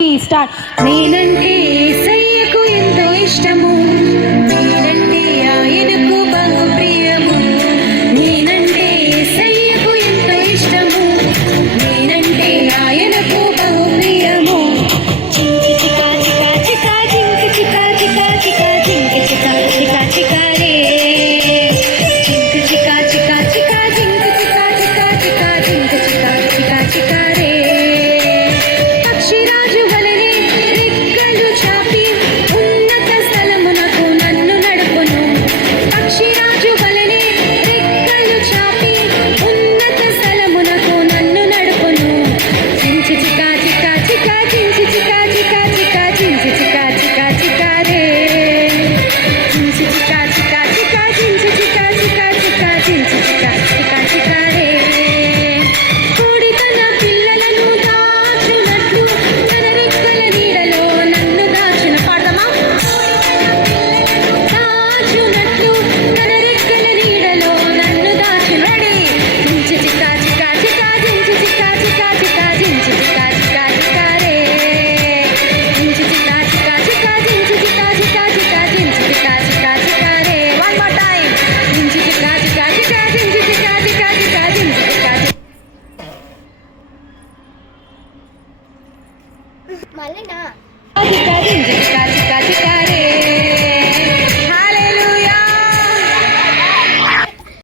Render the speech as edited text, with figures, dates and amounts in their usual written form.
Start. నేనంటే సయ్యకు ఎంతో ఇష్టము, నేనంటే ఆయనకు బహు ప్రియము. నేనంటే సయ్యకు ఎంతో ఇష్టము, నేనంటే ఆయనకు బహు ప్రియము. చింకి చికా చికా చికా చింకి చికా చికా చికా చింకి చికా చికా చికా రే. చింకి చికా చికా చికా చింకి చికా చికా చికా చింకి చికా చికా చికా రే. పక్షిరాజు వలెనే రెక్కలు చాపి ఉన్నత స్థలమునకు నన్ను నడుపును. పక్షిరాజు వలెనే రెక్కలు చాపి ఉన్నత స్థలమునకు నన్ను నడుపును. చించి చికా చికా చికా చించి చికా చికా చికా చించి చికా చికా చికా రే. చించి చికా చికా చికా చించి చికా చికా చికా చించి చికా చికా చికా రే. కోడి తన పిల్లలను దాచునట్లు తన రెక్కల నీడలో నన్ను దాచును. పాడదామా? దాచునట్లు తన రెక్కల నీడలో నన్ను దాచును. రెడీ. చించి చికా చికా చికా చించి చికా చికా చికా చించి చికా చికా చికా రే. చించి చికా చికా చికా చించి చికా చికా చికా చించి చికా చికా చికా రే. One more time. చించి చికా చికా చికా చించి చికా చికా చికా చించి చికా చికా. మళ్ళీనా చికా చించి చికా చికా చికా